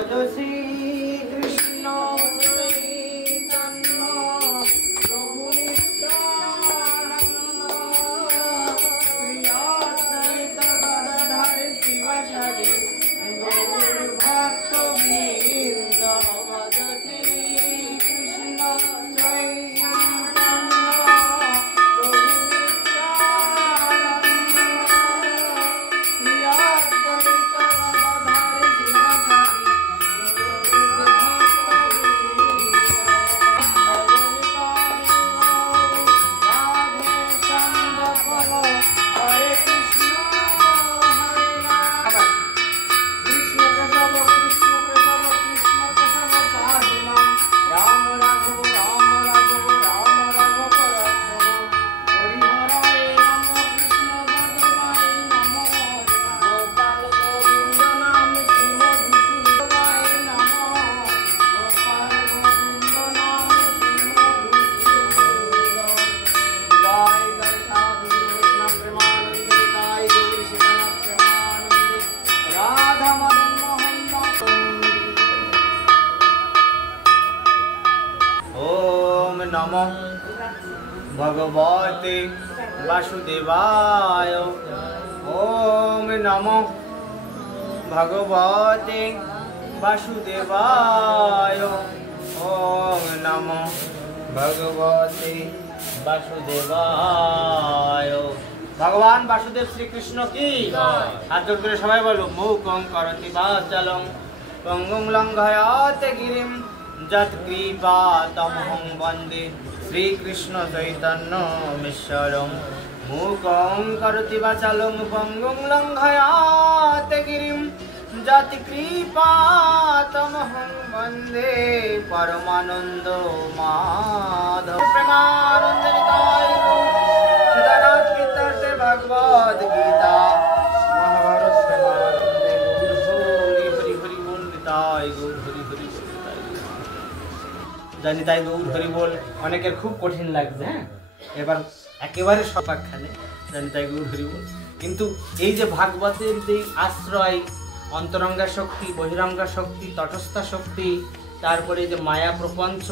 ভজ শ্রী কৃষ্ণ চৈতন্য প্রভু নিত্যানন্দ প্রিয় গদাধর শিবসাদি গৌর ভক্তবৃন্দ ভজ শ্রী কৃষ্ণ চৈতন্য नमो भगवते वासुदेवाय। ओम नमो भगवते वासुदेवाय। ओम नमो भगवते वासुदेवाय। भगवान वासुदेव श्री कृष्ण की हाथ जोड़ कर सबाई बोलो मूकं करति वाचालं पंगुं लंघयाते गिरिं यत्कृपा तमहं वन्दे श्री कृष्ण चैतन्यमीश्वरं। मूकं करोति वाचालं पंगुं लंघयाते गिरिं यत्कृपा तमहं वन्दे परमानंद माधव। प्रेमानंद भगवद गीता महाभारत प्रेमानंदे हरि हरि हरि बोल निताय गौर हरि हरि बोल निताय। জানি তাই গৌর হরি বল অনেকের খুব কঠিন লাগছে। হ্যাঁ, এবার একেবারে সপাখ্যানে জানি তাই গৌর হরি বল। কিন্তু এই যে ভাগবতের যে আশ্রয় অন্তরঙ্গা শক্তি, বহিরঙ্গা শক্তি, তটস্থা শক্তি, তারপরে যে মায়া প্রপঞ্চ,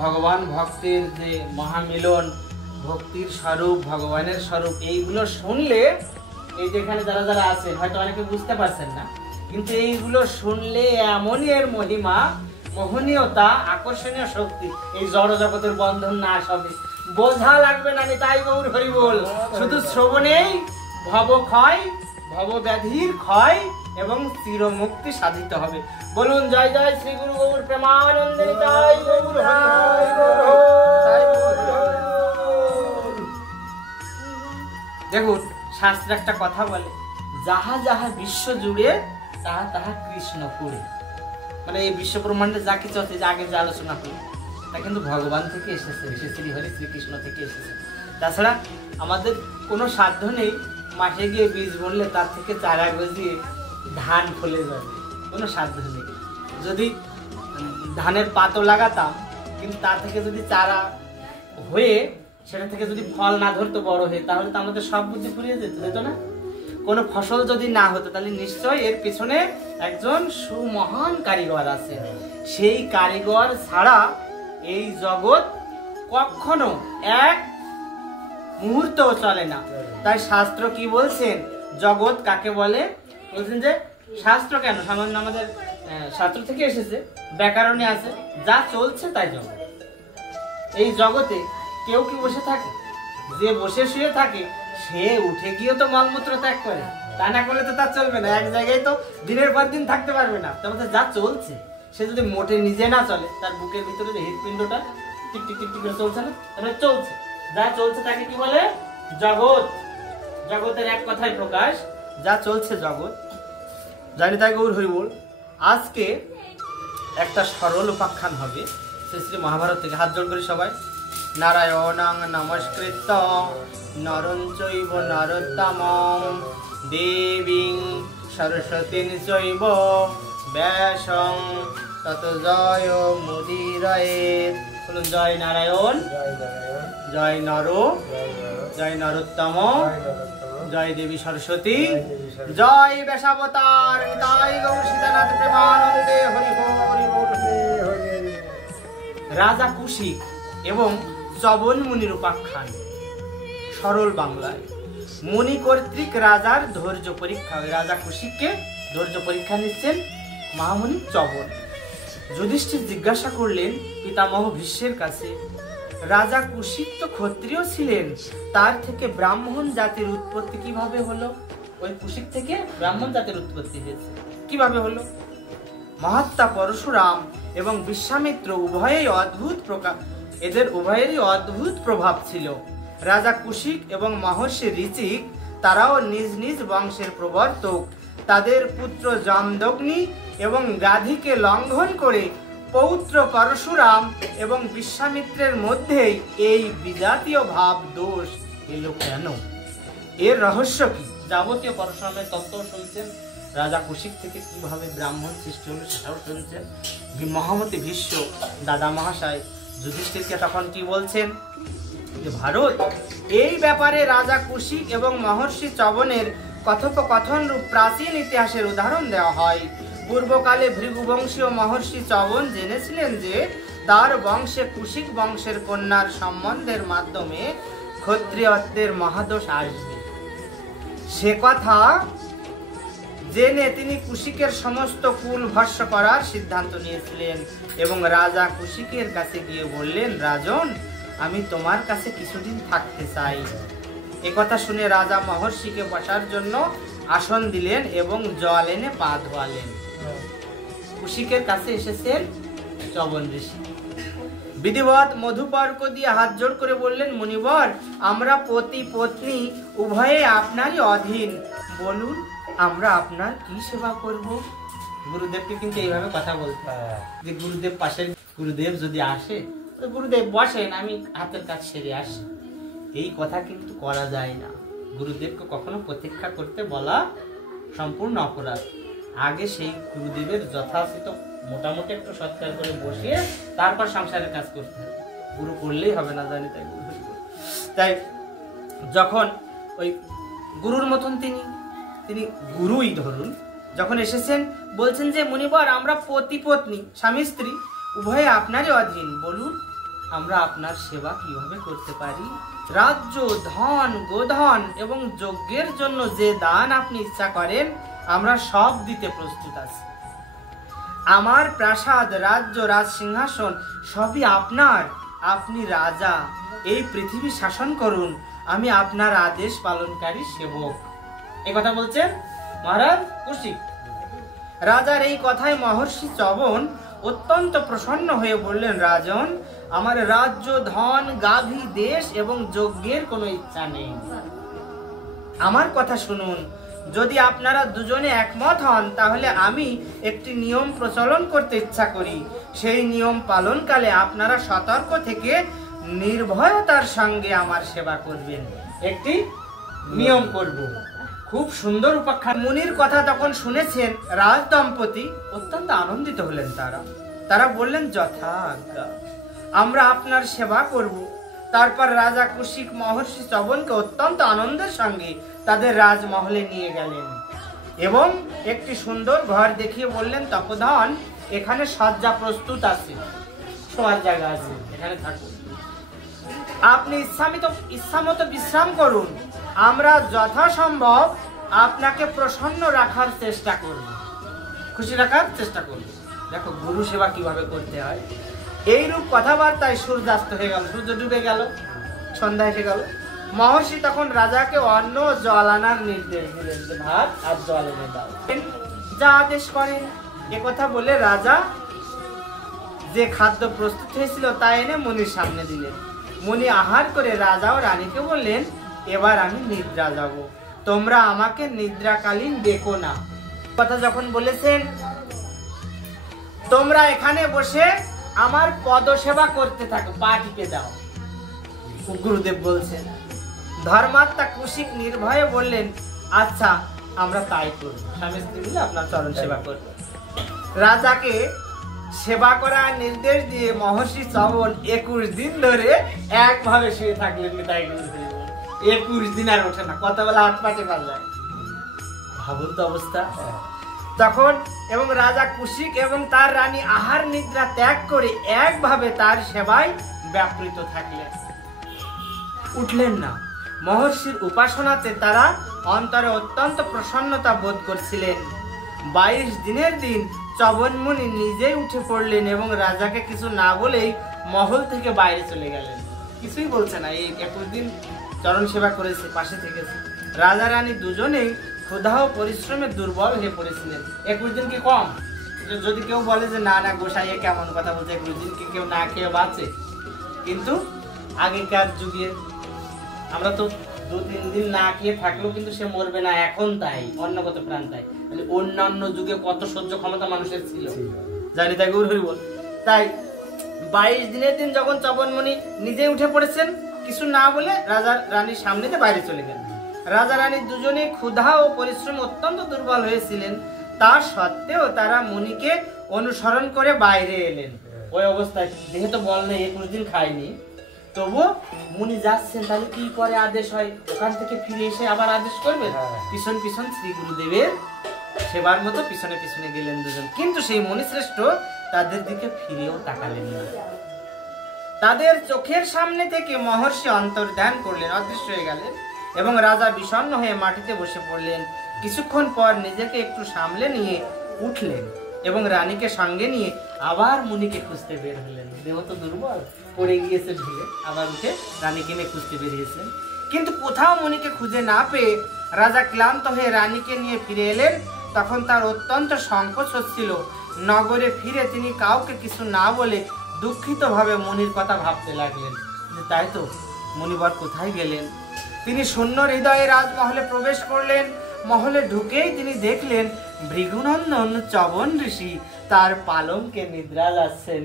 ভগবান ভক্তের যে মহামিলন, ভক্তির স্বরূপ, ভগবানের স্বরূপ, এইগুলো শুনলে এই যেখানে যারা যারা আছেন হয়তো অনেকে বুঝতে পারছেন না, কিন্তু এইগুলো শুনলে এমনই এর মহিমা, মোহনীয়তা, আকর্ষণীয় শক্তি, এই জড় জগতের বন্ধন না সবে বোঝা লাগবে না। তাই গৌর হরি বল শুধু শ্রবণেই ভব ক্ষয়, ভব ব্যাধির ক্ষয় এবং চিরমুক্তি সাধিত হবে। বলুন জয় জয় শ্রী গুরু গৌর প্রেমানন্দে তাই গৌর হরি বল। দেখুন শাস্ত্রে একটা কথা বলে, যাহা যাহা বিশ্ব জুড়ে তাহা তাহা কৃষ্ণপুরে। মানে এই বিশ্ব ব্রহ্মাণ্ডে যা কিছু আছে, যে আগে যে আলোচনা করি, তা কিন্তু ভগবান থেকে এসেছে, শ্রী হরি শ্রীকৃষ্ণ থেকে এসেছে। তাছাড়া আমাদের কোনো সাধ্য নেই মাঠে গিয়ে বীজ বুনলে তার থেকে চারা গজিয়ে ধান ফলে যাবে, কোনো সাধ্য নেই। যদি ধানের পাতও লাগাতাম, কিন্তু তার থেকে যদি চারা হয়ে সেটা থেকে যদি ফল না ধরতো, বড় হয়ে, তাহলে তো আমাদের সব বুদ্ধি ফুরিয়ে যেত না। কোনো ফসল যদি না হতো, তাহলে নিশ্চয় এর পিছনে একজন সুমহান কারিগর আছে। সেই কারিগর ছাড়া এই জগৎ কখনো এক মুহূর্ত চলে না। তাই শাস্ত্র কি বলছেন, জগৎ কাকে বলে? বলছেন যে শাস্ত্র কেন, সামান্য আমাদের শাস্ত্র থেকে এসেছে, ব্যাকরণে আছে, যা চলছে তাই জগৎ। এই জগতে কেউ কি বসে থাকে? যে বসে শুয়ে থাকে সে উঠে গিয়ে তো মলমূত্র ত্যাগ করে, তা না করলে তো তার চলবে না। এক জায়গায় তো দিনের পর দিন থাকতে পারবে না। তার মধ্যে যা চলছে, সে যদি মোটে নিজে না চলে, তার বুকের ভিতরে যে হৃৎপিণ্ডটা টিক টিক টিক টিক করে চলছে না, তাহলে চলছে, যা চলছে তাকে কি বলে? জগৎ। জগতের এক কথায় প্রকাশ, যা চলছে জগৎ। জানি তাই গৌর হরি বল। আজকে একটা সরল উপাখ্যান হবে শ্রী শ্রী মহাভারত থেকে। হাত জোড় করি সবাই। নারায়ণং নমস্কৃত্য নরং চৈব নরোত্তমং দেবীং সরস্বতীং চৈব ব্যাসং তত জয় মুদিরয়েৎ। বলুন জয় নারায়ণ, জয় নর, জয় নরোত্তম, জয় দেবী সরস্বতী, জয় বেশাবতার, নিতাই গৌর সীতানাথ প্রেমানন্দে, হরি হরি বল। রাজা কুশিক এবং চবন মুনির উপাখ্যান। সরল বাংলায় মুনি কর্তৃক রাজার ধৈর্য পরীক্ষা। রাজা কুশিককে ধৈর্য পরীক্ষা নিচ্ছেন মহামুনি চবন। যুধিষ্ঠির জিজ্ঞাসা করলেন পিতামহ ভীষ্মের কাছে, রাজা কুশিক তো ক্ষত্রিয় ছিলেন, তার থেকে ব্রাহ্মণ জাতির উৎপত্তি কিভাবে হলো? ওই কুশিক থেকে ব্রাহ্মণ জাতির উৎপত্তি হয়েছে কিভাবে হলো? মহাত্মা পরশুরাম এবং বিশ্বামিত্র এদের উভয়েরই অদ্ভুত প্রভাব ছিল। রাজা কুশিক এবং মহর্ষি ঋচিক তারাও নিজ নিজ বংশের প্রবর্তক। তাদের পুত্র জামদগ্নি এবং গাধিকে লঙ্ঘন করে পৌত্র পরশুরাম এবং বিশ্বামিত্রের মধ্যেই এই বিজাতীয় ভাব দোষ এলো কেন? এর রহস্য কি? যাবতীয় পরশুরামের তত্ত্ব শুনছেন, রাজা কুশিক থেকে কিভাবে ব্রাহ্মণ সৃষ্টি হলো সেটাও শুনছেন। মহামতি ভীষ্ম দাদা মহাশয় যুধিষ্ঠিরকে তখন কি বলছেন যে ভারত, এই ব্যাপারে রাজা কুশিক এবং মহর্ষি চবনের কথোপকথন রূপ প্রাচীন ইতিহাসের উদাহরণ দেওয়া হয়। পূর্বকালে ভৃগুবংশীয় মহর্ষি চবন জেনেছিলেন যে তার বংশে কুশিক বংশের কন্যার সম্বন্ধের মাধ্যমে ক্ষত্রিয়ত্বের মহাদোষ আসবে। সে কথা জেনে তিনি কুশিকের সমস্ত কুল ভস্ম করার সিদ্ধান্ত নিয়েছিলেন এবং রাজা কুশিকের কাছে গিয়ে বললেন, রাজন, আমি তোমার কাছে কিছুদিন থাকতে চাই। একথা শুনে রাজা মহর্ষিকে বসার জন্য আসন দিলেন এবং জল এনে পা ধোয়ালেন। কুশিকের কাছে এসেছেন চবন ঋষি। বিধিবৎ মধুপর্ক দিয়ে হাত জোড় করে বললেন, মুনিবর, আমরা পতি পত্নী উভয়ে আপনারই অধীন, বলুন আমরা আপনার কি সেবা করব? গুরুদেবকে কিন্তু এইভাবে কথা বলতে হয় যে গুরুদেব পাশের গুরুদেব যদি আসে, গুরুদেব বসেন, আমি হাতের কাজ সেরে আসি। এই কথা কিন্তু করা যায় না। গুরুদেবকে কখনো প্রতীক্ষা করতে বলা সম্পূর্ণ অপরাধ। আগে সেই গুরুদেবের যথাযথ মোটামুটি একটু সৎকার করে বসিয়ে তারপর সংসারের কাজ করতে হবে। গুরু করলেই হবে না, জানি তাই গুরু। তাই যখন ওই গুরুর মতন তিনি গুরুই ধরুন, যখন এসেছেন বলছেন যে মুনিবর, আমরা পতি পত্নী স্বামী স্ত্রী উভয়ে আপনারই অধীন, বলুন আমরা আপনার সেবা কিভাবে করতে পারি? রাজ্য, ধন, গোধন এবং যজ্ঞের জন্য যে দান আপনি ইচ্ছা করেন আমরা সব দিতে প্রস্তুত আছি। আমার প্রাসাদ, রাজ্য, রাজ সিংহাসন সবই আপনার। আপনি রাজা, এই পৃথিবী শাসন করুন, আমি আপনার আদেশ পালনকারী সেবক। এই কথা বলছেন মহারাজ কুশিক। রাজার এই কথায় মহর্ষি চবন অত্যন্ত প্রসন্ন হয়ে বললেন, রাজন, আমার রাজ্য, ধন, গাভী, দেশ এবং যজ্ঞের কোনো ইচ্ছা নেই। আমার কথা শুনুন, যদি আপনারা দুজনে একমত হন তাহলে আমি একটি নিয়ম প্রচলন করতে ইচ্ছা করি। সেই নিয়ম পালনকালে আপনারা সতর্ক থেকে নির্ভয়তার সঙ্গে আমার সেবা করবেন। একটি নিয়ম করব। খুব সুন্দর উপাখ্যান। মুনির কথা তখন শুনেছেন রাজ দম্পতি অত্যন্ত আনন্দিত হলেন। তারা বললেন, যথাজ্ঞা, আমরা আপনার সেবা করব। তারপর রাজা কুশিক মহর্ষি চবনকে অত্যন্ত আনন্দের সঙ্গে তাদের রাজমহলে নিয়ে গেলেন এবং একটি সুন্দর ঘর দেখিয়ে বললেন, তপোধন, এখানে শয্যা প্রস্তুত আছে, শোয়ার জায়গা আছে, এখানে থাকুন। আপনি ইচ্ছামতো বিশ্রাম করুন। আমরা যথাসম্ভব আপনাকে প্রসন্ন রাখার চেষ্টা করব, খুশি রাখার চেষ্টা করব। দেখো গুরু সেবা কিভাবে করতে হয়। এইরূপ কথাবার্তায় সূর্যাস্ত হয়ে গেল, সূর্য ডুবে গেল, সন্ধ্যা এসে গেল। মহর্ষি তখন রাজাকে অন্ন জল আনার নির্দেশ দিলেন যে ভাত আর জল এনে দাও, যা আদেশ করেন। একথা বলে রাজা যে খাদ্য প্রস্তুত হয়েছিল তা এনে মুনির সামনে দিলেন। মুনি আহার করে রাজা ও রানীকে বললেন, এবার আমি নিদ্রা যাব, তোমরা আমাকে নিদ্রাকালীন ডেকো না। কথা যখন বলেছেন, তোমরা এখানে বসে আমার পদসেবা করতে থাকো, পা টিপে দাও। গুরুদেব বলছেন। ধর্মাত্মা কুশিক নির্ভয়ে বললেন, আচ্ছা আমরা তাই করব, স্বামী স্ত্রী মিলে আপনার চরণ সেবা করব। রাজাকে সেবা করার নির্দেশ দিয়ে মহর্ষি চবন 21 দিন ধরে একভাবে শুয়ে থাকলেন। তাই 21 দিন আর ওঠে না, কত বেলা হাত পাটে পাল্লায়, ভাবুন তো অবস্থা। তখন এবং রাজা কুশিক এবং তার রানী আহার নিদ্রা ত্যাগ করে একভাবে তার সেবায় ব্যাপৃত থাকলেন, উঠলেন না। মহর্ষির উপাসনাতে তারা অন্তরে অত্যন্ত প্রসন্নতা বোধ করছিলেন। 22 দিনের দিন চবন মুনি নিজেই উঠে পড়লেন এবং রাজাকে কিছু না বলেই মহল থেকে বাইরে চলে গেলেন। কিছুই বলছে না, এই 21 দিন চরণ সেবা করেছে, পাশে থেকেছে। রাজা রানী দুজনেই ক্ষুধা ও পরিশ্রমে দুর্বল হয়ে পড়েছিলেন। 21 দিন কি কম? যদি কেউ বলে যে না না গোসাই কেমন কথা বলছে, 21 দিন কি কেউ না খেয়ে বাঁচে? কিন্তু আগেকার যুগে আমরা তো 2-3 দিন না খেয়ে থাকলেও কিন্তু সে মরবে না, এখন তাই, অন্য কত প্রাণ তাই। অন্যান্য যুগে কত সহ্য ক্ষমতা মানুষের ছিল জানি, তাই গৌর হরি বল। তাই 22 দিনের দিন যখন চবনমণি নিজে উঠে পড়েছেন, কিছু না বলে রাজা রানীর সামনেতে বাইরে চলে গেলেন। রাজা রানী দুজনেই ক্ষুধা ও পরিশ্রম অত্যন্ত দুর্বল হয়েছিলেন, তা সত্ত্বেও তারা মুনিকে অনুসরণ করে বাইরে এলেন। ওই অবস্থায় যেহেতু বললে 21 দিন খায়নি, তবুও মুনি যাচ্ছেন, তাহলে কি করে আদেশ হয়? ওখান থেকে ফিরে এসে আবার আদেশ করবে? পিছন পিছন শ্রী গুরুদেবের সেবার মতো পিছনে পিছনে গেলেন দুজন। কিন্তু সেই মুনি শ্রেষ্ঠ তাদের দিকে ফিরেও তাকালেন না। তাদের চোখের সামনে থেকে মহর্ষি অন্তর্ধান করলেন, অদৃশ্য হয়ে গেলেন এবং রাজা বিষণ্ণ হয়ে মাটিতে বসে পড়লেন। কিছুক্ষণ পর নিজেকে একটু সামলে নিয়ে উঠলেন এবং রানীকে সঙ্গে নিয়ে আবার মুনিকে খুঁজতে বের হলেন। দেহ তো দুর্বল, পড়ে গিয়েছে ঢিলে, আবার উঠে রানীকে নিয়ে খুঁজতে বেরিয়েছেন। কিন্তু কোথাও মুনিকে খুঁজে না পেয়ে রাজা ক্লান্ত হয়ে রানীকে নিয়ে ফিরে এলেন। তখন তার অত্যন্ত সংকোচ হচ্ছিল। নগরে ফিরে তিনি কাউকে কিছু না বলে দুঃখিত ভাবে মুনির কথা ভাবতে লাগলেন যে তাই তো, মুনিবর কোথায় গেলেন? তিনি শূন্য হৃদয়ে রাজমহলে প্রবেশ করলেন। মহলে ঢুকেই তিনি দেখলেন ভৃগুনন্দন চবন ঋষি তার পালঙ্কে নিদ্রা যাচ্ছেন।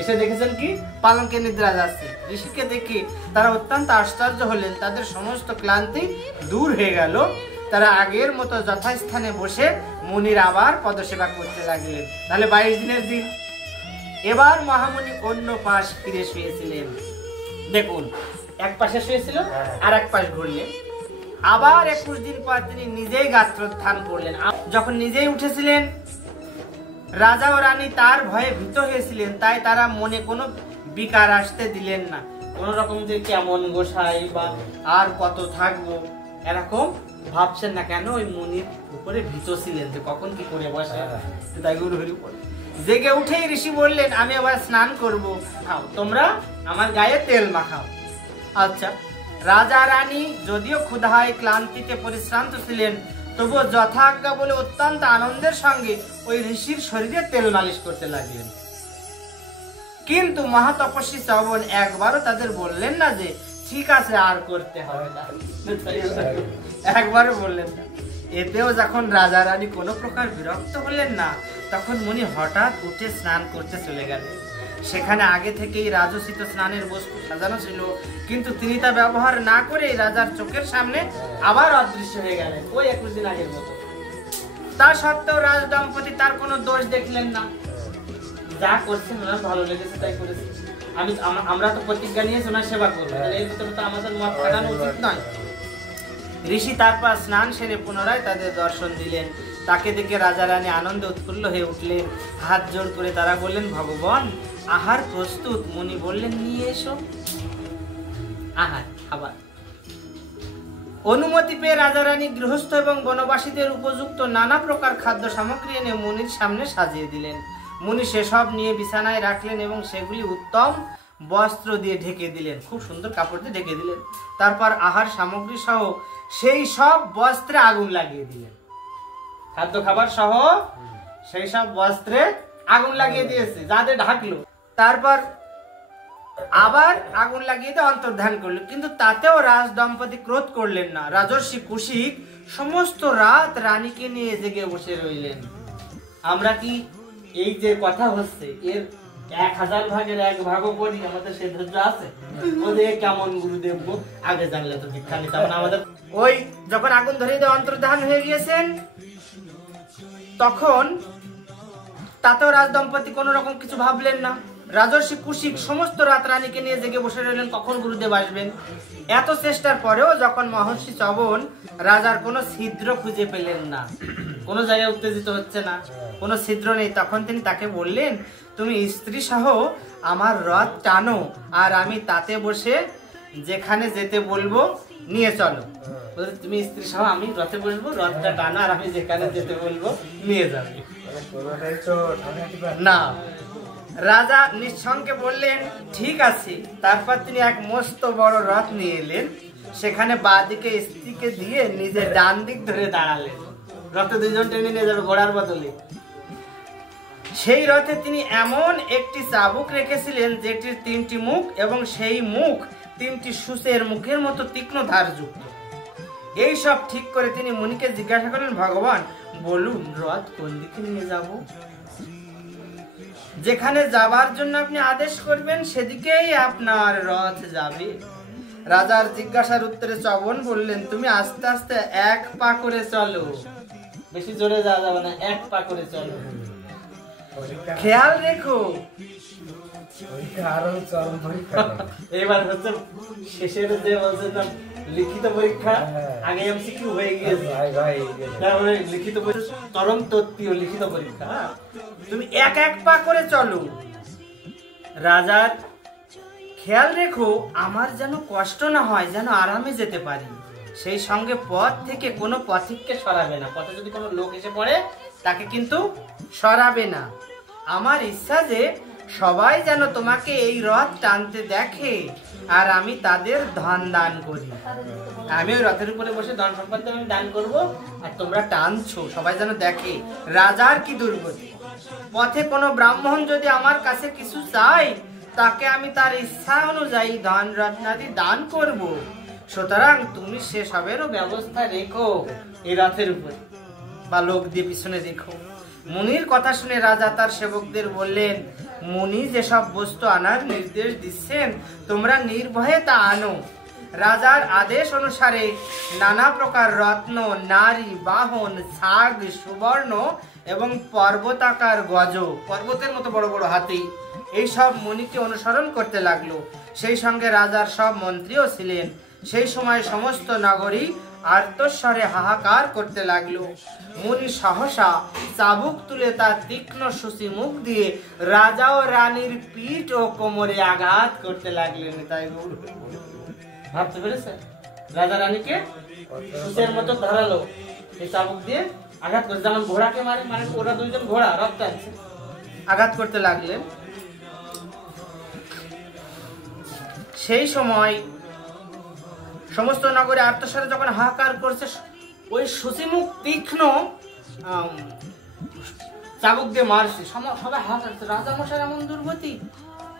এসে দেখেছেন কি পালঙ্কে নিদ্রা যাচ্ছে। ঋষিকে দেখে তারা অত্যন্ত আশ্চর্য হলেন, তাদের সমস্ত ক্লান্তি দূর হয়ে গেল। তারা আগের মতো যথাস্থানে বসে মুনির আবার পদসেবা করতে লাগলেন। তাহলে 22 দিনের দিন। এবার মহামুনি অন্য পাশ ফিরে শুয়েছিলেন। দেখুন, এক পাশে শুয়েছিল আর এক পাশ ঘুরলেন। আবার 21 দিন পর তিনি নিজেই গাত্রোত্থান করলেন। যখন নিজেই উঠেছিলেন, রাজা ও রানী তার ভয়ে ভীত হয়েছিলেন, তাই তারা মনে কোনো বিকার আসতে দিলেন না। কোন রকম যে কেমন গোসাই বা আর কত থাকবো এরকম ভাবছেন না। কেন? ওই মুনির উপরে ভীত ছিলেন যে কখন কি করে বসে। তাই গুরু হরি জেগে উঠেই ঋষি বললেন, আমি আবার স্নান করব, খাও তোমরা আমার গায়ে তেল মাখাও। আচ্ছা। রাজা রানী যদিও ক্ষুধায় ক্লান্তিতে পরিশ্রান্ত ছিলেন, তবুও যথাজ্ঞা বলে অত্যন্ত আনন্দের সঙ্গে ওই ঋষির শরীরে তেল মালিশ করতে লাগলেন। কিন্তু মহাতপস্বী চবন একবারও তাদের বললেন না যে ঠিক আছে আর করতে হবে না, একবারও বললেন না। এতেও যখন রাজা রানী কোনো প্রকার বিরক্ত হলেন না, তখন মুনি হঠাৎ উঠে স্নান করতে চলে গেলেন। সেখানে আগে থেকেই রাজোচিত স্নানের বস্তু সাজানো ছিল, কিন্তু তিনি তা ব্যবহার না করে রাজার চোখের সামনে আবার অদৃশ্য হয়ে গেলেন, ওই 21 দিন আগের মতো। তা সত্ত্বেও রাজ দম্পতি তার কোনো দোষ দেখলেন না। যা করছেন ওনার ভালো লেগেছে তাই করেছে। আমরা তো প্রতিজ্ঞা নিয়েছি ওনার সেবা করবো, এর ভিতরে তো আমাদের মত কাটানো উচিত নয়। ঋষি তারপর স্নান সেরে পুনরায় তাদের দর্শন দিলেন। তাকে দেখে রাজা রানী আনন্দে উৎফুল্ল হয়ে উঠলেন। হাত জোড় করে তারা বললেন, ভগবান আহার প্রস্তুত। মুনি বললেন, নিয়ে এসো আহার খাবার। অনুমতি পেয়ে রাজা রানী গৃহস্থ এবং বনবাসীদের উপযুক্ত নানা প্রকার খাদ্য সামগ্রী এনে মুনির সামনে সাজিয়ে দিলেন। মুনি সেসব নিয়ে বিছানায় রাখলেন এবং সেগুলি উত্তম বস্ত্র দিয়ে ঢেকে দিলেন, খুব সুন্দর কাপড় দিয়ে ঢেকে দিলেন। তারপর আহার সামগ্রী সহ সেই সব বস্ত্রে আগুন লাগিয়ে দিলেন। খাদ্য খাবার সহ সেই সব বস্ত্রে আগুন লাগিয়ে দিয়েছে, যাদের ঢাকলো। তারপর আবার আগুন লাগিয়ে দিয়ে অন্তর্ধান করলো, কিন্তু তাতেও রাজ দম্পতি ক্রোধ করলেন না। রাজর্ষি কুশিক সমস্ত রাত রানীকে নিয়ে জেগে বসে রইলেন। আমরা কি এই যে কথা হচ্ছে এর 1000 ভাগের 1 ভাগও করি? আমাদের সে ধৈর্য আছে? ওদের কেমন গুরুদেব আগে জানলে তো দীক্ষা নিতাম না। আমাদের ওই যখন আগুন ধরে দিয়ে অন্তর্ধান হয়ে গিয়েছেন, তখন তাতেও রাজ দম্পতি কোন রকম কিছু ভাবলেন না। রাজর্ষি কুশিক সমস্ত রাত রানীকে নিয়ে জেগে বসে রইলেন কখন গুরুদেব আসবেন। এত চেষ্টার পরেও যখন মহর্ষি চবন রাজার কোনো ছিদ্র খুঁজে পেলেন না, কোনো জায়গায় উত্তেজিত হচ্ছে না, কোনো ছিদ্র নেই, তখন তিনি তাকে বললেন, তুমি স্ত্রী সহ আমার রথ টানো আর আমি তাতে বসে যেখানে যেতে বলবো নিয়ে চলো। তুমি স্ত্রী সহ আমি রথে বসবো, রথটা টানো আর আমি যেখানে যেতে বলবো নিয়ে যাবে না। রাজা নিঃসঙ্গে বললেন ঠিক আছে। তারপর তিনি এক মস্ত বড় রথ নিয়ে এলেন, সেখানে বাঁদিকে স্ত্রীকে দিয়ে নিজে ডান দিক ধরে দাঁড়ালেন। রথে দুইজন টেনে নিয়ে যাবে ঘোড়ার বদলে। সেই রথে তিনি এমন একটি চাবুক রেখেছিলেন যেটির 3টি মুখ এবং সেই মুখ 3টি সূচের মুখের মতো তীক্ষ্ণ ধারযুক্ত। এই সব ঠিক করে তিনি মুনিকে জিজ্ঞাসা করলেন, ভগবান বলুন রথ কোন দিকে নিয়ে যাব? যেখানে যাবার জন্য আপনি আদেশ করবেন সেদিকেই আপনার রথ যাবে। রাজার জিজ্ঞাসার উত্তরে চবন বললেন, তুমি আস্তে আস্তে 1 পা করে চলো, বেশি জোরে যাওয়া যাবে না, 1 পা করে চলো। খেয়াল রেখো। এবার হচ্ছে শেষের যে বলছেন না লিখিত পরীক্ষা, আগে এমসিকিউ হয়ে গিয়েছে, তারপরে লিখিত পরীক্ষা, চরম তত্ত্বীয় লিখিত পরীক্ষা। তুমি 1 পা করে চলো। রাজার খেয়াল রেখো আমার যেন কষ্ট না হয়, যেন আরামে যেতে পারি। সেই সঙ্গে পথ থেকে কোনো পথিককে সরাবে না, পথে যদি কোনো লোক এসে পড়ে তাকে কিন্তু সরাবে না। আমার ইচ্ছা যে সবাই যেন তোমাকে এই রথ টানতে দেখে আর আমি তাদের ধন দান করি। আমি ওই রথের উপরে বসে ধন সম্পদ আমি দান করব আর তোমরা টানছো, সবাই যেন দেখে। রাজার কি দুর্গতি, পথে কোনো ব্রাহ্মণ যদি আমার কাছে কিছু চায় তাকে আমি তার ইচ্ছা অনুযায়ী ধন রত্নাদি দান করব। সুতরাং তুমি সেসবেরও ব্যবস্থা রেখো এই রথের উপরে, বা লোক দিয়ে পিছনে রেখো। মুনির কথা শুনে রাজা তার সেবকদের বললেন, মুনি যেসব বস্তু আনার নির্দেশ দিচ্ছেন তোমরা নির্ভয়ে তা আনো। রাজার আদেশ অনুসারে নানা প্রকার রত্ন, নারী, বাহন, ছাগ, সুবর্ণ এবং পর্বতাকার গজ, পর্বতের মতো বড় বড় হাতি, এইসব মুনিকে অনুসরণ করতে লাগলো। সেই সঙ্গে রাজার সব মন্ত্রীও ছিলেন। সেই সময় সমস্ত নগরী আর্তস্বরে হাহাকার করতে লাগলো। মুনি সহসা চাবুক তুলে তার তীক্ষ্ণ সূচি মুখ দিয়ে রাজা ও রানীর পিঠ ও কোমরে আঘাত করতে লাগলেন। তাই ভাবতে পেরেছে, রাজা রানীকে সূচের মতো ধরালো, এই চাবুক দিয়ে আঘাত করছে, যেমন ঘোড়াকে মারে, মানে ওরা দুইজন ঘোড়া রক্ত আছে, আঘাত করতে লাগলেন। সেই সময় সমস্ত নগরে আর্তস্বরে যখন হাহাকার করছে, ওই সূচিমুখ তীক্ষ্ণ চাবুক দিয়ে মারছে, সবাই হাহাকার করছে, রাজা মশাই এমন দুর্গতি,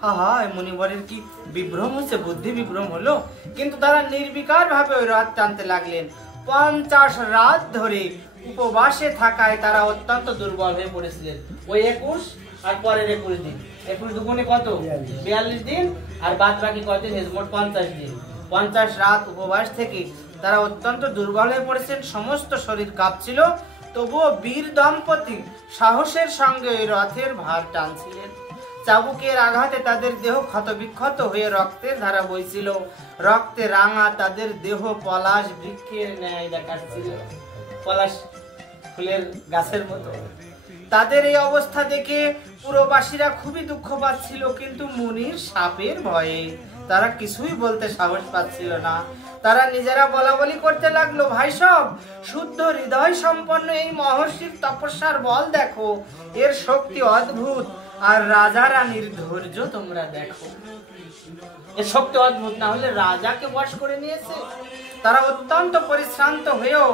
হায় মুনিবরের কি বিভ্রম হচ্ছে, বুদ্ধি বিভ্রম হলো। কিন্তু তারা নির্বিকার ভাবে ওই রথ টানতে লাগলেন। 50 রাত ধরে উপবাসে থাকায় তারা অত্যন্ত দুর্বল হয়ে পড়েছিলেন। ওই 21 আর পরের 21 দিন, 21 দুগুণে কত, 42 দিন, আর বাদ বাকি কয়দিন, মোট 50 দিন। 50 রাত উপবাস থেকে তারা অত্যন্ত দুর্বল হয়ে পড়েছেন, সমস্ত শরীর কাঁপছিল। তবুও বীর দম্পতি সাহসের সঙ্গে ওই রথের ভার টানছিলেন। চাবুকের আঘাতে তাদের দেহ ক্ষতবিক্ষত হয়ে রক্তের ধারা বইছিল। রক্তে রাঙা তাদের দেহ পলাশ বৃক্ষের ন্যায় দেখাচ্ছিল, পলাশ ফুলের গাছের মতো। তাদের এই অবস্থা দেখে পুরবাসীরা খুবই দুঃখ পাচ্ছিল, কিন্তু মুনির শাপের ভয়ে তারা কিছুই বলতে সাহস পাচ্ছিল না। তারা নিজেরা বলাবলি করতে লাগলো, ভাই সব শুদ্ধ হৃদয় সম্পন্ন এই মহর্ষির তপস্যার বল দেখো, এর শক্তি অদ্ভুত, আর রাজা রানীর ধৈর্য তোমরা দেখো, এর শক্তি অদ্ভুত, না হলে রাজাকে বশ করে নিয়েছে। তারা অত্যন্ত পরিশ্রান্ত হয়েও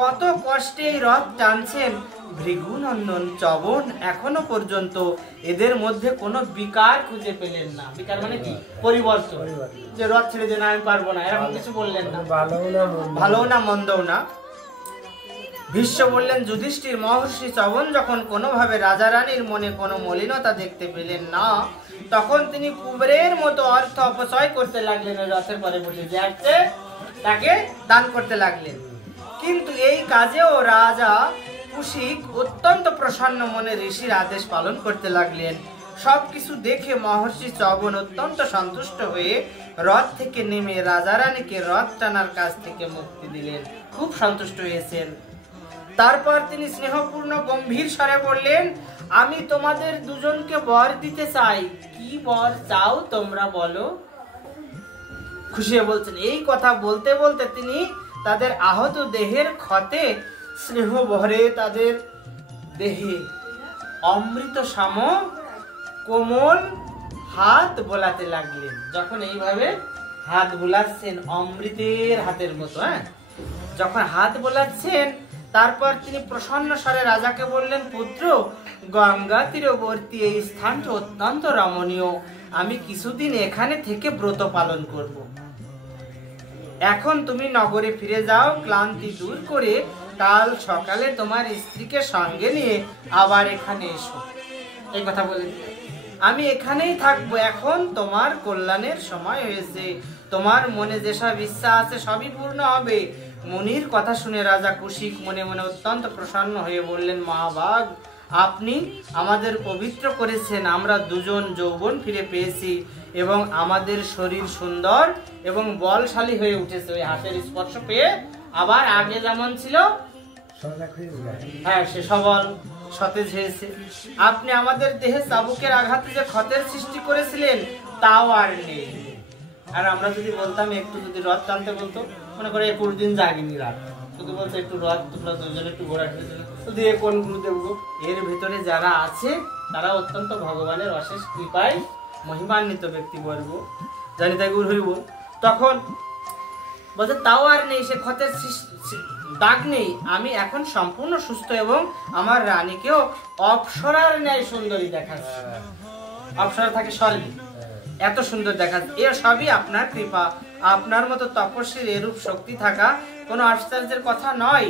কত কষ্টে এই রথ টানছেন। ভৃগুনন্দন চবন এখনো পর্যন্ত এদের মধ্যে কোনো বিকার খুঁজে পেলেন না। বিকার মানে কি, পরিবর্তন, যে রথ ছেড়ে দেন আমি পারবো না, এরকম কিছু বললেন না, ভালো না মন্দও না। ভীষ্ম বললেন, যুধিষ্ঠির, মহর্ষি চবন যখন কোনোভাবে রাজা রানীর মনে কোনো মলিনতা দেখতে পেলেন না, তখন তিনি কুবেরের মতো অর্থ অপচয় করতে লাগলেন। ওই রথের পরে বসে যে আসছে তাকে দান করতে লাগলেন। কিন্তু এই কাজেও রাজা কুশিক অত্যন্ত প্রসন্ন মনে ঋষির আদেশ পালন করতে লাগলেন। সবকিছু দেখে মহর্ষি চ্যবন অত্যন্ত সন্তুষ্ট হয়ে রথ থেকে নেমে রাজা রানীকে রথ টানার কাছ থেকে মুক্তি দিলেন। খুব সন্তুষ্ট হয়েছেন। তারপর তিনি স্নেহপূর্ণ গম্ভীর স্বরে বললেন, আমি তোমাদের দুজনকে বর দিতে চাই। কি বর চাও তোমরা বলো। খুশি হয়ে বলছেন। এই কথা বলতে বলতে তিনি তাদের আহত দেহের ক্ষতে স্নেহ ভরে তাদের দেহে অমৃত সম কোমল হাত বোলাতে লাগলেন। যখন এইভাবে হাত বোলাচ্ছেন অমৃতের হাতের মতো, যখন হাত বোলাচ্ছেন, তারপর তিনি প্রসন্ন স্বরে রাজাকে বললেন, পুত্র, গঙ্গা তীরবর্তী এই স্থানটা অত্যন্ত রমণীয়। আমি কিছুদিন এখানে থেকে ব্রত পালন করব। এখন তুমি নগরে ফিরে যাও, ক্লান্তি দূর করে কাল সকালে তোমার স্ত্রীকে সঙ্গে নিয়ে আবার এখানে এসো। এই কথা বলে আমি এখানেই থাকবো। এখন তোমার কল্যাণের সময় হয়েছে। তোমার মনে যেসব ইচ্ছা আছে সবই পূর্ণ হবে। মুনির কথা শুনে রাজা কুশিক মনে মনে অত্যন্ত প্রসন্ন হয়ে বললেন, মহাভাগ, আপনি আমাদের পবিত্র করেছেন। আমরা দুজন যৌবন ফিরে পেয়েছি এবং আমাদের শরীর সুন্দর এবং বলশালী হয়ে উঠেছে। ওই হাতের স্পর্শ পেয়ে আবার আগে যেমন ছিল সে সবল সতেজ হয়েছে। আপনি আমাদের দেহে চাবুকের আঘাতে যে ক্ষতের সৃষ্টি করেছিলেন তাও আর নেই। আর আমরা যদি বলতাম একটু যদি রথ টানতে বলতো, মনে করে 21 দিন জাগিনি রাত, শুধু বলছে একটু রথ তোমরা দুজনে একটু ঘোরা দিয়ে কোন গুরুদেব গো। এর ভেতরে যারা আছে তারা অত্যন্ত ভগবানের অশেষ কৃপায় মহিমান্বিত ব্যক্তিবর্গ, জানি তাই গুরু হরি বল। তখন বলছে তাও আর নেই, সে ক্ষতের দাগ নেই। আমি এখন সম্পূর্ণ সুস্থ এবং আমার রানীকেও অপ্সরার ন্যায় সুন্দরী দেখাচ্ছে। অপ্সরা থাকে স্বর্গে, এত সুন্দর দেখাচ্ছে। এর সবই আপনার কৃপা। আপনার মতো তপস্বীর এরূপ শক্তি থাকা কোনো আশ্চর্যের কথা নয়।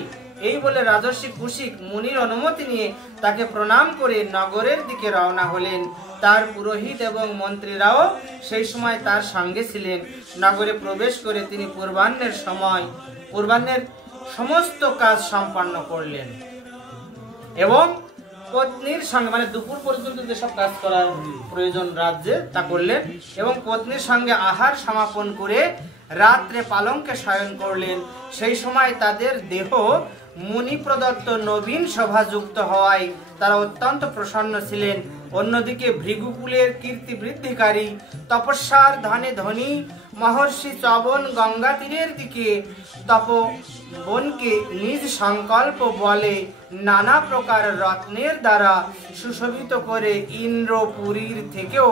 এই বলে রাজর্ষি কুশিক মুনির অনুমতি নিয়ে তাকে প্রণাম করে নগরের দিকে রওনা হলেন। তার পুরোহিত এবং মন্ত্রীরাও সেই সময় তার সঙ্গে ছিলেন। নগরে প্রবেশ করে তিনি পূর্বাহ্নের সমস্ত কাজ সম্পন্ন করলেন এবং পত্নীর সঙ্গে, মানে দুপুর পর্যন্ত যেসব কাজ করার প্রয়োজন রাজ্যে তা করলেন এবং পত্নীর সঙ্গে আহার সমাপন করে রাত্রে পালঙ্কে শয়ন করলেন। সেই সময় তাদের দেহ মুনি প্রদত্ত নবীন শোভাযুক্ত হওয়ায় তারা অত্যন্ত প্রসন্ন ছিলেন। অন্যদিকে ভৃগুকুলের কীর্তি বৃদ্ধিকারী তপস্যার ধনে ধনী মহর্ষি চ্যবন গঙ্গা তীরের দিকে তপবনকে নিজ সংকল্প বলে নানা প্রকার রত্নের দ্বারা সুশোভিত করে ইন্দ্রপুরীর থেকেও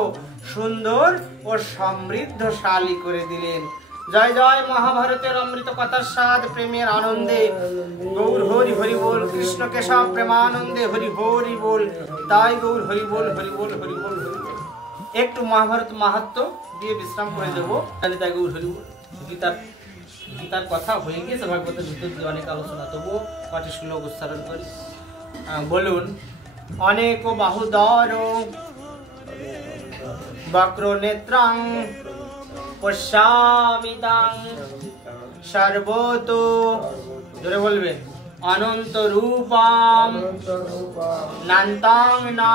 সুন্দর ও সমৃদ্ধশালী করে দিলেন। জয় জয় মহাভারতের অমৃত কথার স্বাদ প্রেমের আনন্দে গৌর হরি হরি বল। কৃষ্ণ কেশব প্রেমানন্দে হরি হরি বল। তাই গৌর হরি বল, হরি বল, হরি বল, হরি বল। একটু মহাভারত মাহাত্ম্য দিয়ে বিশ্রাম করে দেবো। তাই গৌর হরি বল। গীতার কথা হয়ে গিয়েছে, ভাগবতের ভিতর দিয়ে অনেক আলোচনা, তবুও কটি শ্লোক উচ্চারণ করি। বলুন, অনেক বাহুদর বক্র নেত্রাং পশ্যামিতাং সর্বতো, জোরে বলবেন, অনন্ত রূপম নান্তাং না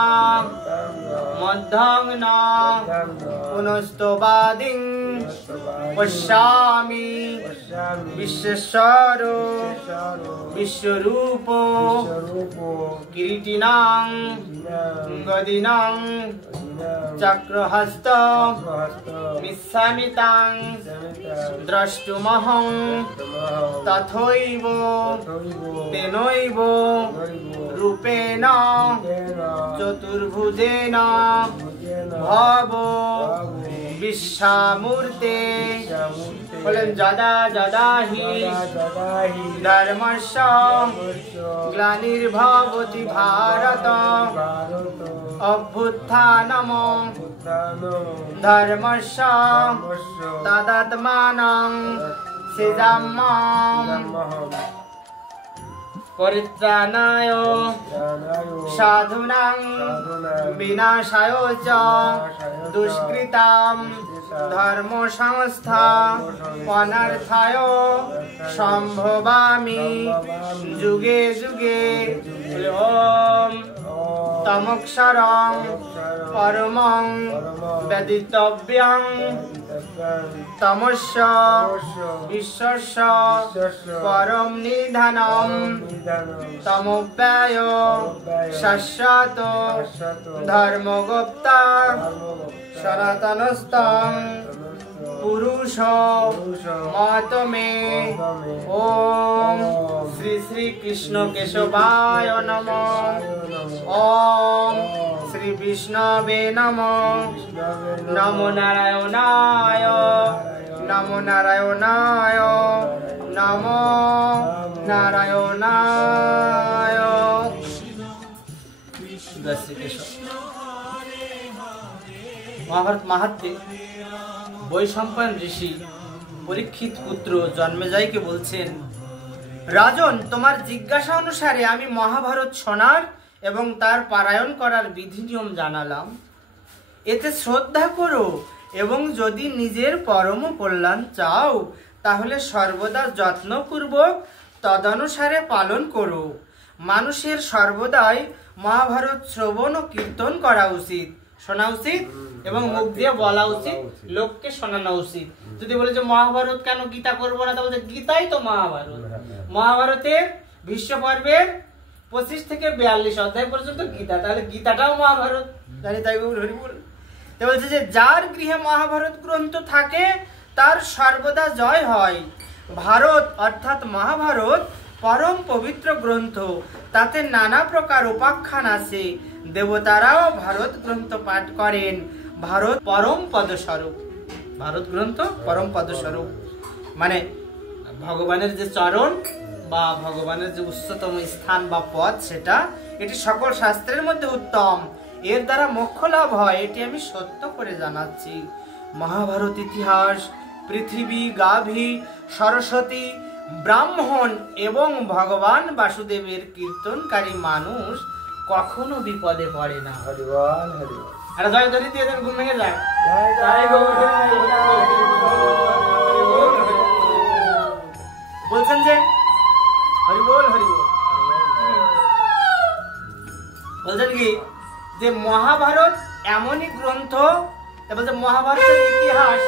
মধ্যং না পুনস্তবাদিং পশ্যামি বিশ্বেশ্বর বিশ্বরূপ কিরীটিনাং গদিনাং চক্রহস্ত মিচ্ছামিতাং দ্রষ্টুমহং তথৈব তেনৈব রূপেণ চতুর্ভুজেন ভব বিশ্বামূর্তে। বলেন, যদা যদা হি ধর্মস্য গ্লানির্ভবতি ভারত অভ্যুত্থানম ধর্মস্য তদাত্মানং সৃজাম্যহম পরিত্রাণায় সাধুনাং বিনাশায় চ দুষ্কৃতাম ধর্ম সংস্থা অনর্থায় সম্ভবামি যুগে যুগে। ওম তমক্ষরং পরমং বেদিতব্যং তমস্য বিশ্বস্য পরম নিধানম তমোপ্যায় শাশ্বত ধর্মগুপ্ত সনাতনস্তং পুরুষ মতমে। ওম শ্রী শ্রী কৃষ্ণ কেশবায় নমঃ। ওম শ্রী বিষ্ণবে নমঃ। নমো নারায়ণায় নমো নারায়ণায় নমো নারায়ণায়। জয় শ্রীকৃষ্ণ। মহাভারত মাহাত্ম্যে বৈশম্পায়ন ঋষি পরীক্ষিত পুত্র জন্মেজয়কে বলছেন, রাজন, তোমার জিজ্ঞাসা অনুসারে আমি মহাভারত শোনার এবং তার পারায়ণ করার বিধি নিয়ম জানালাম। এতে শ্রদ্ধা করো এবং যদি নিজের পরম কল্যাণ চাও তাহলে সর্বদা যত্নপূর্বক তদনুসারে পালন করো। মানুষের সর্বদাই মহাভারত শ্রবণ ও কীর্তন করা উচিত, শোনা উচিত এবং মুখ দিয়ে বলা উচিত, লোককে শোনানো উচিত। যদি বলে যে মহাভারত কেন গীতা করবো না, তাহলে গীতাই তো মহাভারত। মহাভারতের ভীষ্ম পর্বের 25 থেকে 42 অধ্যায় পর্যন্ত গীতা, তাহলে গীতাটাও মহাভারত। জানি তাই হরিবল বলছে যে যার গৃহে মহাভারত গ্রন্থ থাকে তার সর্বদা জয় হয়। ভারত অর্থাৎ মহাভারত পরম পবিত্র গ্রন্থ, তাতে নানা প্রকার উপাখ্যান আছে। দেবতারাও ভারত গ্রন্থ পাঠ করেন। ভারত পরম পদস্বরূপ। ভারত গ্রন্থ পরম পদস্বরূপ মানে ভগবানের যে চরণ বা ভগবানের যে উচ্চতম স্থান বা পদ, সেটা এটি সকল শাস্ত্রের মধ্যে উত্তম। এর দ্বারা মোক্ষ লাভ হয়, এটি আমি সত্য করে জানাচ্ছি। মহাভারত ইতিহাস পৃথিবী, গাভী, সরস্বতী, ব্রাহ্মণ এবং ভগবান বাসুদেবের কীর্তনকারী মানুষ কখনো বিপদে পড়ে না। হরিবল হরিবল। আর জয় ধরি দিয়ে দেন, ঘুম ভেঙে যায়। বলছেন যে হরিবল হরিবল, বলছেন কি যে মহাভারত এমনই গ্রন্থ, বলছে মহাভারতের ইতিহাস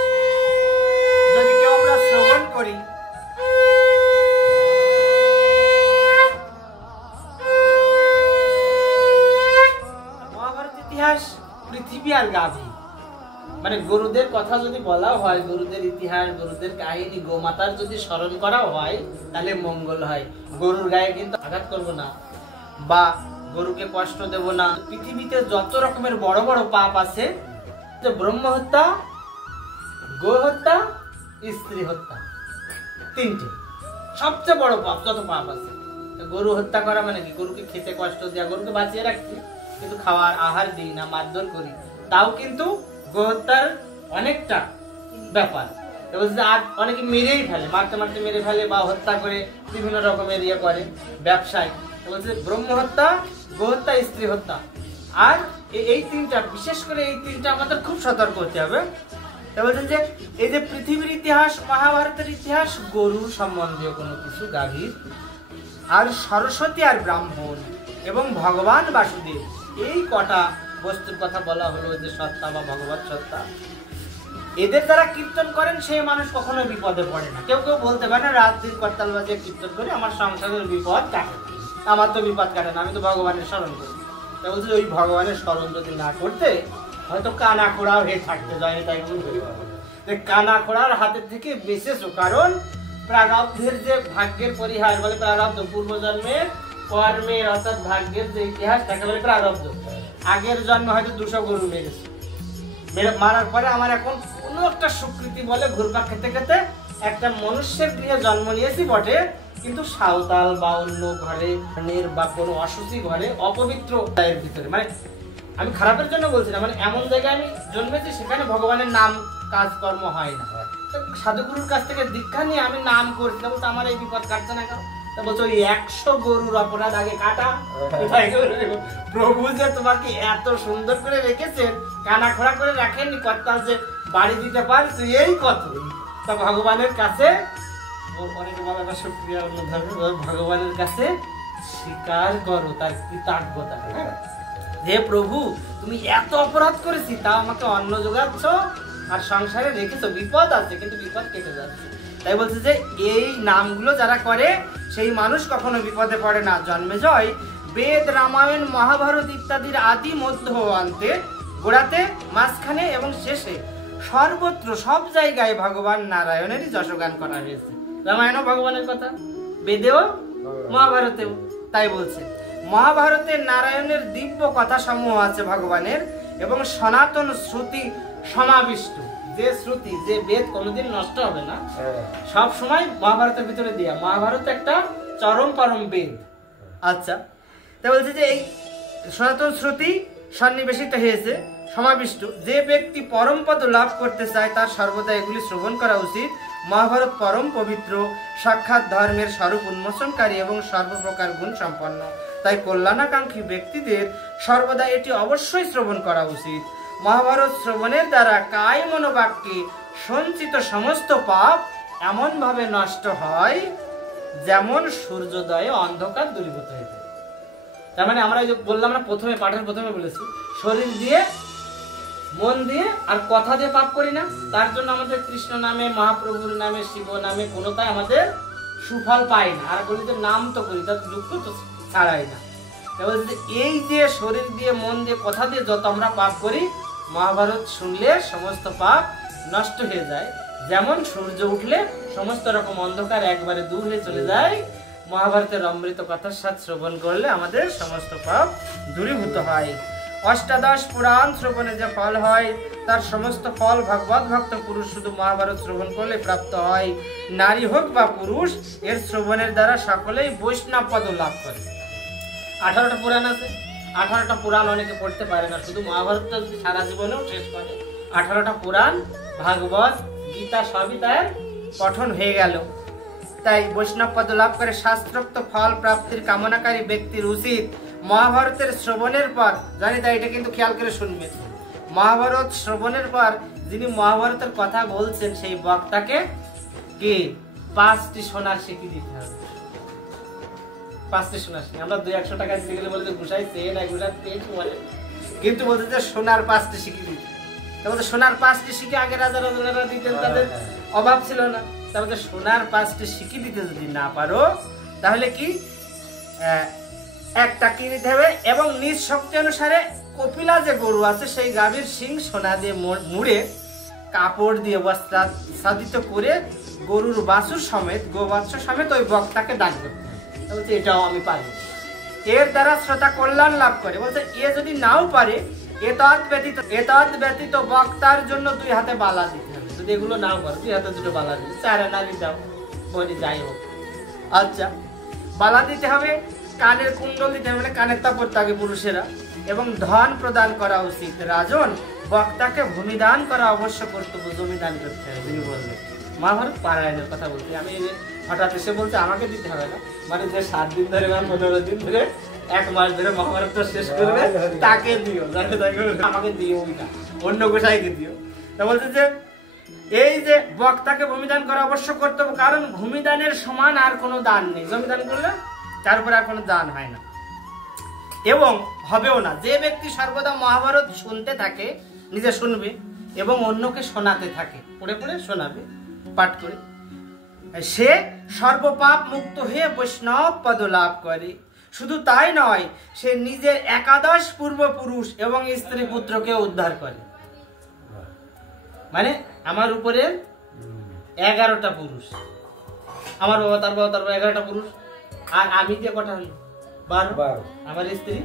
যদি কেউ আমরা শ্রবণ করি, মহাভারত ইতিহাস পৃথিবী আর গাভী মানে গরুদের কথা যদি বলা হয়, গরুদের ইতিহাস, গরুদের কাহিনী, গোমাতার যদি স্মরণ করা হয় তাহলে মঙ্গল হয়। গরুর গায়ে কিন্তু আঘাত করব না বা গরুকে কষ্ট দেব না। পৃথিবীতে যত রকমের বড় বড় পাপ আছে, ব্রহ্ম হত্যা, গো হত্যা, স্ত্রী হত্যা, তিনটে সবচেয়ে বড় পাপ। যত পাপ আছে, গরু হত্যা করা মানে কি? গরুকে খেতে কষ্ট দেওয়া, গরুকে বাঁচিয়ে রাখছি কিন্তু খাওয়ার আহার দিই না, মারধর করি, তাও কিন্তু গো হত্যার অনেকটা ব্যাপার। আর অনেকে মেরেই ফেলে, মারতে মারতে মেরে ফেলে বা হত্যা করে বিভিন্ন রকমের ইয়ে করে ব্যবসায়। বলছে ব্রহ্ম হত্যা, গো হত্যা, স্ত্রী হত্যা। আর এই তিনটা, বিশেষ করে এই তিনটা আমাদের খুব সতর্ক হতে হবে। বলছেন যে এই যে পৃথিবীর ইতিহাস, মহাভারতের ইতিহাস, গরুর সম্বন্ধীয় কোনো কিছু, গাভীর, আর সরস্বতী আর ব্রাহ্মণ এবং ভগবান বাসুদেব, এই কটা বস্তুর কথা বলা হলো যে সত্তা বা ভগবত সত্তা। এদের দ্বারা কীর্তন করেন সেই মানুষ কখনো বিপদে পড়ে না। কেউ কেউ বলতে পারে না রাত দিন করতাল বাজিয়ে কীর্তন করে আমার সংসারের বিপদ কাটে, আমার তো বিপদ কাটে না, আমি তো ভগবানের স্মরণ করি। তা বলছে ওই ভগবানের স্মরণ যদি না করতে হয়তো কানা খোড়াও হয়ে থাকতে যায়। তাই কানা খোড়ার হাতের থেকে বেঁচেছো, কারণ প্রারব্ধের যে ভাগ্যের পরিহার বলে, প্রারব্ধ পূর্বজন্মের কর্মের অর্থাৎ ভাগ্যের যে ইতিহাস তাকে বলে প্রারব্ধ। আগের জন্মে হয়তো 200 গরু মেরেছে, মারার পরে আমার এখন কোনো একটা স্বীকৃতি বলে ঘুরপাক খেতে খেতে একটা মনুষ্যের গৃহে জন্ম নিয়েছি বটে, কিন্তু সাঁওতাল বা অন্য ঘরে বা কোনো অশুচি ঘরে, অপবিত্র এর ভিতরে, মানে আমি খারাপের জন্য বলছি না, মানে এমন জায়গায় আমি জন্মেছি সেখানে ভগবানের নাম কাজকর্ম হয় না। সাধুগুরুর কাছ থেকে দীক্ষা নিয়ে আমি নাম করছি, বলতে আমার এই বিপদ কাটছে না কেন? তা বলছো ওই 100 গরুর অপরাধ আগে কাটা। প্রভু যে তোমাকে এত সুন্দর করে রেখেছেন, কানা খোড়া করে রাখেননি, কর্তাল যে বাড়ি দিতে পারছে, এই কত। তা ভগবানের কাছে অনেক বাবা শুকরিয়া, ভগবানের কাছে স্বীকার করো তার কৃতজ্ঞতা। হে প্রভু, তুমি এত অপরাধ করেছি, তা আমাকে অন্ন যোগাচ্ছ আর সংসারে রেখেছো, বিপদ আছে কিন্তু বিপদ কেটে যাচ্ছে। তাই বলছে যে এই নামগুলো যারা করে সেই মানুষ কখনো বিপদে পড়ে না। জন্মেজয় বেদ, রামায়ণ, মহাভারত ইত্যাদির আদি, মধ্য ও অন্তে, গোড়াতে, মাঝখানে এবং শেষে সর্বত্র সব জায়গায় ভগবান নারায়ণেরই যশগান করা হয়েছে। রামায়ণও ভগবানের কথা, বেদেও, মহাভারতেও। তাই বলছে মহাভারতে নারায়ণের দিব্য কথা সমূহ আছে ভগবানের, এবং সনাতন শ্রুতি সমাবিষ্ট। যে শ্রুতি, যে বেদ কোনোদিন নষ্ট হবে না, সব সময় মহাভারতের ভিতরে দিয়া। মহাভারত একটা চরম পরম বেদ। আচ্ছা, তাই বলছে যে এই সনাতন শ্রুতি সন্নিবেশিত হয়েছে, সমাবিষ্ট। যে ব্যক্তি পরম পদ লাভ করতে চায় তার সর্বদা এগুলি শ্রবণ করা উচিত। মহাভারত পরম পবিত্র, সাক্ষাৎ ধর্মের স্বরূপ উন্মোচনকারী এবং সর্বপ্রকার গুণ সম্পন্ন। তাই কল্যাণাকাঙ্ক্ষী ব্যক্তিদের সর্বদা এটি অবশ্যই শ্রবণ করা উচিত। মহাভারত শ্রবণের দ্বারা কায় মনোবাক্যে সঞ্চিত সমস্ত পাপ এমন ভাবে নষ্ট হয় যেমন সূর্যোদয়ে অন্ধকার দূরীভূত হয়ে যায়। তার মানে আমরা বললাম না, প্রথমে পাঠের প্রথমে বলেছি, শরীর দিয়ে, মন দিয়ে আর কথা দিয়ে পাপ করি না, তার জন্য আমাদের কৃষ্ণ নামে, মহাপ্রভুর নামে, শিব নামে কোনোটাই আমাদের সুফল পাই না। আর বলি যে নাম তো করি, তার দুঃখ তো ছাড়াই না। এই যে শরীর দিয়ে, মন দিয়ে, কথা দিয়ে যত আমরা পাপ করি, মহাভারত শুনলে সমস্ত পাপ নষ্ট হয়ে যায়। যেমন সূর্য উঠলে সমস্ত রকম অন্ধকার একবারে দূর হয়ে চলে যায়, মহাভারতের অমৃত কথার সাথে শ্রবণ করলে আমাদের সমস্ত পাপ দূরীভূত হয়। অষ্টাদশ পুরাণ শ্রবণে যে ফল হয় তার সমস্ত ফল ভগবত ভক্ত পুরুষ শুধু মহাভারত শ্রবণ করলে প্রাপ্ত হয়। নারী হোক বা পুরুষ, এর শ্রবণের দ্বারা সকলেই বৈষ্ণব পদ লাভ করে। 18টা পুরাণ আছে, 18টা পুরাণ অনেকে পড়তে পারে না, শুধু মহাভারতটা যদি সারা জীবনেও শেষ করে, 18টা পুরাণ, ভাগবত, গীতা সবই তার পঠন হয়ে গেল। তাই বৈষ্ণব পদ লাভ করে শাস্ত্রোক্ত ফল প্রাপ্তির কামনাকারী ব্যক্তির উচিত মহাভারতের শ্রবণের পর, জানি তাই এটা কিন্তু খেয়াল করে শুনবে, মহাভারত শ্রবণের পর যিনি মহাভারতের কথা বলছেন সেই বক্তাকে কি 5টি সোনার সিকি দিতে হবে। 5টি সোনার সিকি। আমরা 200-100 টাকা দিতে গেলে বলতে গুছাই চেয়ে না, গুছাই পেট বলে, কিন্তু বলতে যে সোনার 5টি সিকি দিতে। তারপরে সোনার 5টি সিকি আগে রাজা রাজারা দিতেন, তাদের অভাব ছিল না। তারপরে সোনার 5টি সিকি দিতে যদি না পারো, তাহলে কি একটা কি দিতে হবে, এবং নিজ শক্তি অনুসারে কপিলা যে গরু আছে সেই গাভীর শিং সোনা দিয়ে মুড়ে কাপড় দিয়ে বস্ত্রাচ্ছাদিত করে গরুর বাছুর সমেত, গোবাচ্ছ সমেত ওই বক্তাকে দান করতে হবে। বলছে এটাও আমি পারি, এর দ্বারা শ্রোতা কল্যাণ লাভ করে। বলছে এ যদি নাও পারে, এতদ ব্যতীত বক্তার জন্য 2 হাতে বালা দিতে হবে। যদি এগুলো নাও পারে 2 হাতে 2টো বালা দিতে, 4 আনা দিতে হবে, বলি যাই হোক। আচ্ছা, বালা দিতে হবে, কানের কুণ্ডল দিতে হবে, মানে কানের তা পড়তে হবে পুরুষেরা, এবং ধন প্রদান করা উচিত। রাজন, বক্তাকে ভূমিদান করা অবশ্য কর্তব্য, জমিদান করতে হবে। তিনি বললেন মহাভারত পারায়ণের কথা বলতে, আমি হঠাৎ এসে বলতে আমাকে দিতে হবে না, মানে যে 7 দিন ধরে বা 15 দিন ধরে 1 মাস ধরে মহাভারত শেষ করবে তাকে দিও, আমাকে দিও না, অন্য গোসাইকে দিও। তা বলছে যে এই যে বক্তাকে ভূমিদান করা অবশ্য কর্তব্য, কারণ ভূমিদানের সমান আর কোনো দান নেই। জমিদান করলে তার উপরে আর কোনো দান হয় না এবং হবেও না। যে ব্যক্তি সর্বদা মহাভারত শুনতে থাকে, নিজে শুনবে এবং অন্যকে শোনাতে থাকে, পড়ে পড়ে শোনাবে, পাঠ করে, সে সর্বপাপ মুক্ত হয়ে বৈষ্ণব পদ লাভ করে। শুধু তাই নয়, সে নিজের 11 পূর্বপুরুষ এবং স্ত্রী পুত্রকে উদ্ধার করে। মানে আমার উপরে 11টা পুরুষ, আমার বাবা, তার বাবা, তার বাবা, 11টা পুরুষ, আর আমি দিয়ে কটা হলো 12, আমার স্ত্রী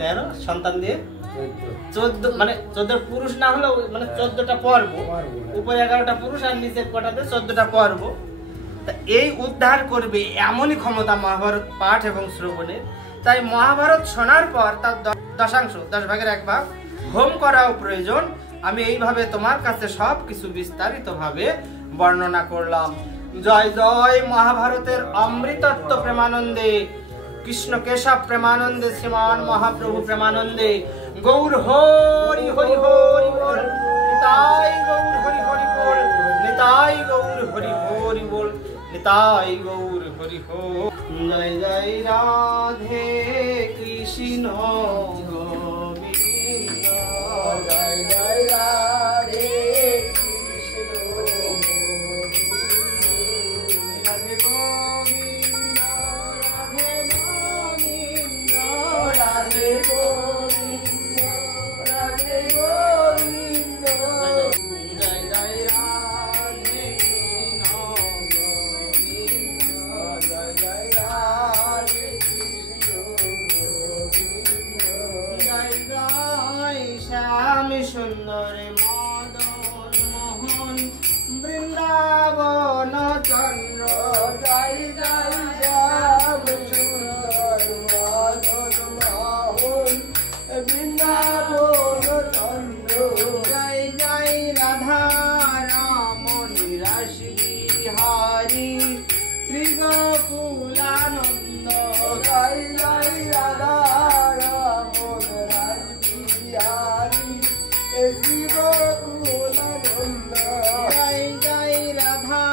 13, সন্তান দিয়ে 14, মানে 14 পুরুষ না হলেও মানে 14টা পর্ব, উপরে 11টা পুরুষ আর নিচের কটাতে 14টা পর্ব। তা এই উদ্ধার করবে এমনই ক্ষমতা মহাভারত পাঠ এবং শ্রবণে। তাই মহাভারত শোনার পর তার 10 ভাগের 1 ভাগ হোম করাও প্রয়োজন। আমি এইভাবে তোমার কাছে সবকিছু বিস্তারিত ভাবে বর্ণনা করলাম। জয় জয় মহাভারতের অমৃতত্ব প্রেমানন্দে, কৃষ্ণ কেশব প্রেমানন্দে, শ্রীমান মহাপ্রভু প্রেমানন্দে। গৌর হরি হরি হরি বল, নিতাই গৌর হরি হরি বল, নিতাই গৌর হরি হরি বল, নিতাই গৌর হরি হরি। জয় জয় রাধে কৃষ্ণ। সুন্দর মদন মোহন বৃন্দাবন চন্দ্র জয় জয় শ্যাম সুন্দর মদন মোহন বৃন্দাবন চন্দ্র জয় জয় রাধা রমণ রাস বিহারী শ্রী গোকুলানন্দ জয় জয় রাধা রমণ রাস বিহারী শ্রী গোকুলানন্দ জয় জয় রাধা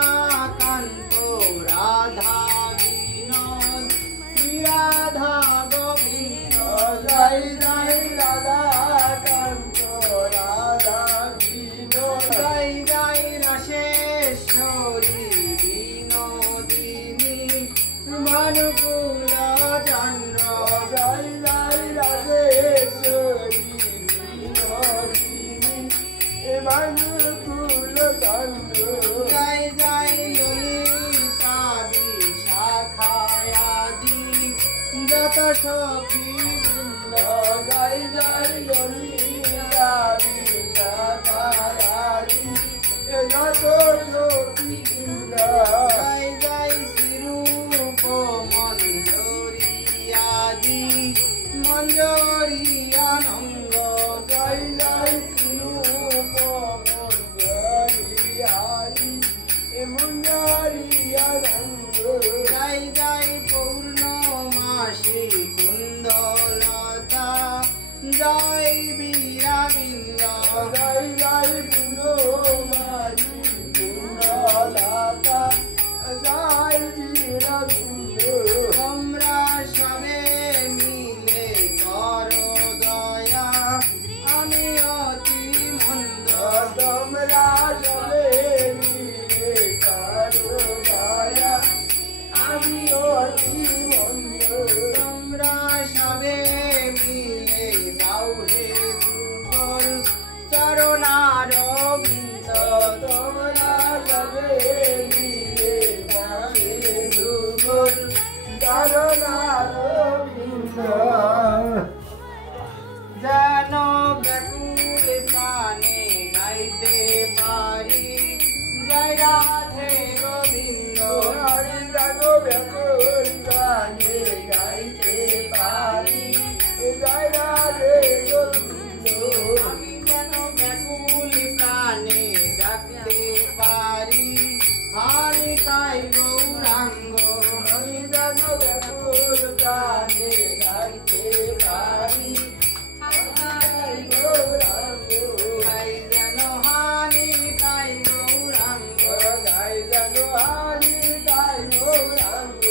কান্ত রাধা বিনোদ শ্রী রাধা গোবিন্দ জয় জয় রাধা কান্ত রাধা বিনোদ জয় জয় রসেশ্বরী বিনোদিনী মনুকুল চন্দ্র জয় জয় রসেশ্বরী বিনোদিনী মনুকুল চন্দ্র জয় জয় ললিতা বিশাখায়াদি যত সখী বৃন্দ জয় জয় ললিতা বিশাখায়াদি যত সখী বৃন্দ জয় জয় শ্রীরূপ মঞ্জরিয়াদি মঞ্জরিয়ানন্দ জয় জয় শ্রীরূপ মঞ্জরিয়াদি মঞ্জরিয়ানন্দ জয় জয় পূর্ণমাসী কুন্দলতা জয় বীরাবিন্দ জয় জয় পূর্ণমাসী কুন্দলতা জয় বীরাবিন্দ তোমরা সবে মিলে করো দয়া আমি অতি মন্দ তোমরা সবে মিলে করো দয়া আমি অতি মন্দ তোমরা সবে মিলে গাও হে দুর্বল চরণার বৃন্দ তোমরা সবে মিলে গাও হে দুর্বল চরণার বৃন্দ যেন ব্যাকুল প্রাণে গাইতে পারি জয় রাধে গোবিন্দ যেন ব্যাকুল প্রাণে গাইতে পারি জয় রাধে গোবিন্দ আমি যেন ব্যাকুল প্রাণে ডাকতে পারি হারি তাই গৌরাঙ্গ আমি যেন ব্যাকুল প্রাণে গাইতে পারি হারি গৌরাঙ্গ গাই যেন হারি তাই গৌরাঙ্গ গাই যেন হারি তাই গৌরাঙ্গ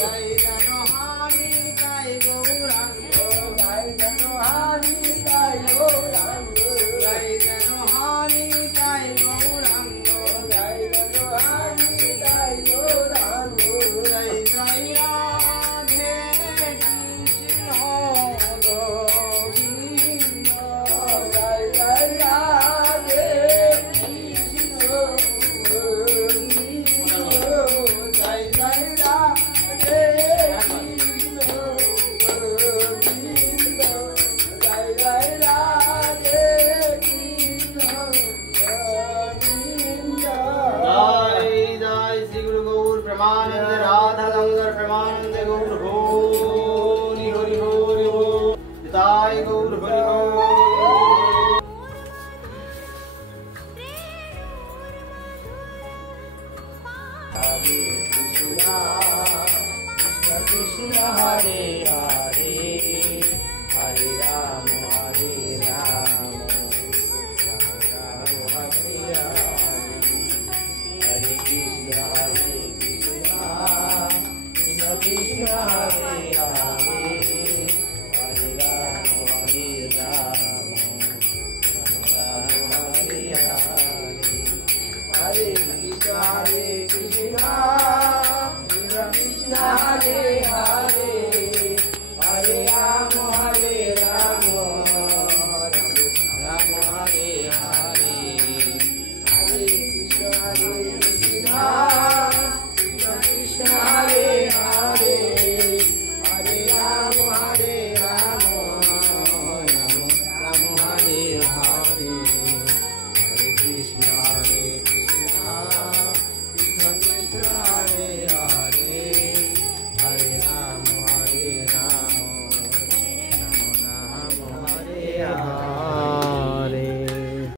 গাই যেন হারি তাই গৌরাঙ্গ গাই যেন হারি তাই গৌরাঙ্গ গাই যেন হারি তাই গৌরাঙ্গ গাই যেন হারি তাই গৌরাঙ্গ জয় জয় রাধে কৃষ্ণ গোবিন্দ জয় জয় রাধে কৃষ্ণ গোবিন্দ জয় জয় রাধে কৃষ্ণ গোবিন্দ জয় জয় রাধে কৃষ্ণ গোবিন্দ জয় জয় শ্রী গুরু গৌর প্রেমানন্দ রাধা গঙ্গর প্রেমানন্দ গৌর হরি হরি হরি হরি তাই গৌর হরি হরি হরে কৃষ্ণ কৃষ্ণ হরে হরে হরে রাম হরে রাম রাম হরে হরে কৃষ্ণ কৃষ্ণ কৃষ্ণ হরে হরে হরে রাম রাম হরে হরে हरे कृष्ण कृष्ण कृष्ण हरे हरे हरे राम राम हरे हरे हरे कृष्ण कृष्ण कृष्ण हरे